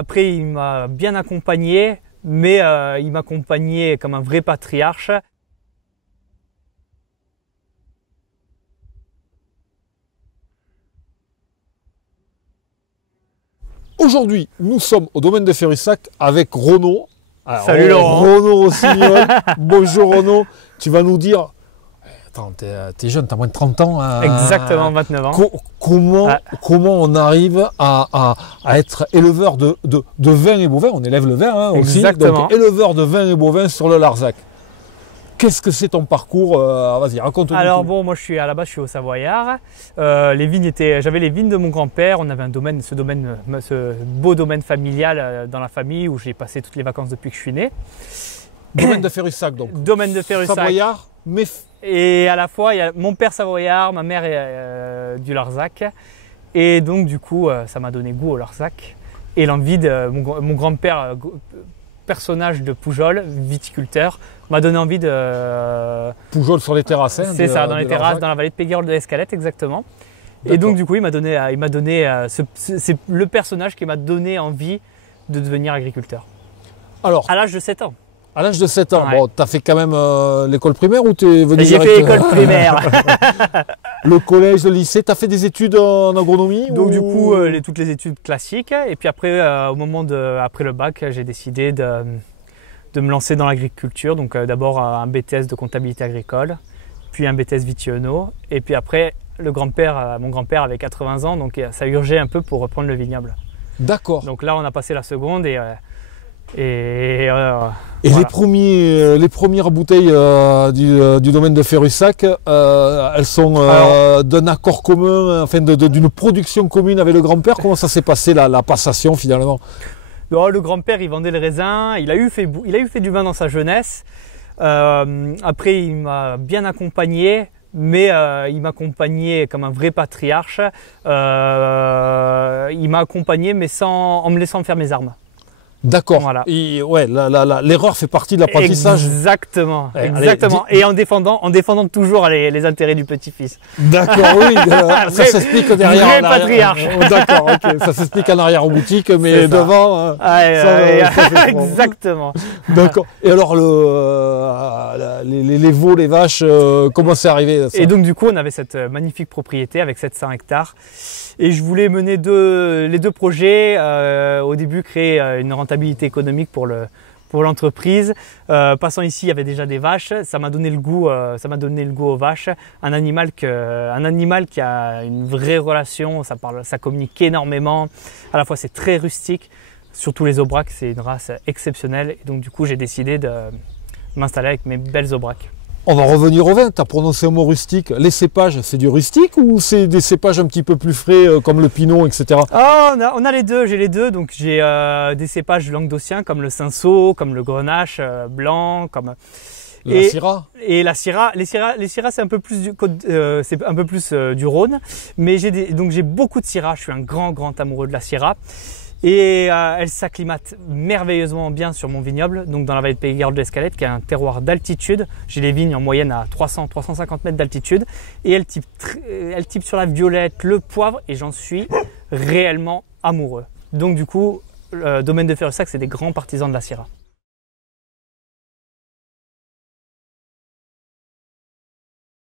Après, il m'a bien accompagné, mais il m'accompagnait comme un vrai patriarche. Aujourd'hui, nous sommes au domaine de Ferrussac avec Renaud. Alors, Salut Laurent. Renaud Rossignol. Bonjour Renaud. Tu vas nous dire, attends, t'es jeune, t'as moins de 30 ans. Exactement, 29 ans. Comment on arrive à être éleveur de vin et bovins? On élève le vin hein, aussi. Exactement. Donc éleveur de vin et bovins sur le Larzac. Qu'est-ce que c'est ton parcours? Vas-y, raconte-nous. Alors tout. bon, moi à la base je suis au Savoyard. J'avais les vignes de mon grand-père. On avait un domaine, ce beau domaine familial dans la famille où j'ai passé toutes les vacances depuis que je suis né. Domaine de Ferrussac donc. Domaine de Ferrussac. Savoyard, mais et à la fois il y a mon père Savoyard, ma mère est du Larzac. Et donc du coup ça m'a donné goût au Larzac et l'envie de mon grand-père. Personnage de Poujol, viticulteur, m'a donné envie de... Poujol sur les terrasses. Hein, c'est ça, dans les terrasses, dans la vallée de Péguerolles de l'Escalette, exactement. Et donc du coup, c'est le personnage qui m'a donné envie de devenir agriculteur. Alors, à l'âge de 7 ans. À l'âge de 7 ans, ouais. Bon, tu as fait quand même l'école primaire ou tu es venu J'ai fait l'école primaire. Le collège, le lycée, tu as fait des études en agronomie? Donc du coup, toutes les études classiques. Et puis après, après le bac, j'ai décidé de me lancer dans l'agriculture. Donc d'abord un BTS de comptabilité agricole, puis un BTS vitiono. Et puis après, mon grand-père avait 80 ans, donc ça urgeait un peu pour reprendre le vignoble. D'accord. Donc là, on a passé la seconde et voilà. Et les premières bouteilles du domaine de Ferrussac, elles sont d'un accord commun, enfin d'une production commune avec le grand-père. Comment ça s'est passé la passation finalement? Le grand-père, il vendait le raisin. Il a eu fait du vin dans sa jeunesse. Après, il m'a bien accompagné. Mais il m'accompagnait comme un vrai patriarche. Il m'a accompagné, mais en me laissant faire mes armes. D'accord. Voilà. Ouais, l'erreur fait partie de l'apprentissage. Exactement. Ouais, exactement. Allez, et en défendant toujours les intérêts du petit-fils. D'accord, oui. Ça s'explique derrière. Vrai patriarche. D'accord, ok. Ça s'explique en arrière boutique, mais devant. Exactement. D'accord. Et alors les veaux, les vaches, comment c'est arrivé ça? Et donc du coup, on avait cette magnifique propriété avec 700 hectares. Et je voulais mener les deux projets. Au début, créer une rentabilité économique pour l'entreprise. Passant ici, il y avait déjà des vaches. Ça m'a donné le goût aux vaches. Un animal qui a une vraie relation. Ça communique énormément. À la fois, c'est très rustique. Surtout les aubracs, c'est une race exceptionnelle. Et donc, du coup, j'ai décidé de m'installer avec mes belles aubracs. On va revenir au vin, tu as prononcé un mot rustique. Les cépages, c'est du rustique ou c'est des cépages un petit peu plus frais comme le pinot, etc. Ah, on a les deux, j'ai les deux. Donc j'ai des cépages languedociens comme le cinsault, comme le grenache blanc, comme... La syrah. Et la syrah, les syrahs c'est un peu plus du Rhône. Mais j'ai beaucoup de syrah, je suis un grand amoureux de la syrah. Et elle s'acclimate merveilleusement bien sur mon vignoble, donc dans la vallée de Péguerolles de l'Escalette, qui est un terroir d'altitude. J'ai les vignes en moyenne à 300-350 mètres d'altitude. Et elle type sur la violette, le poivre, et j'en suis réellement amoureux. Donc du coup, le domaine de Ferrussac, c'est des grands partisans de la syrah.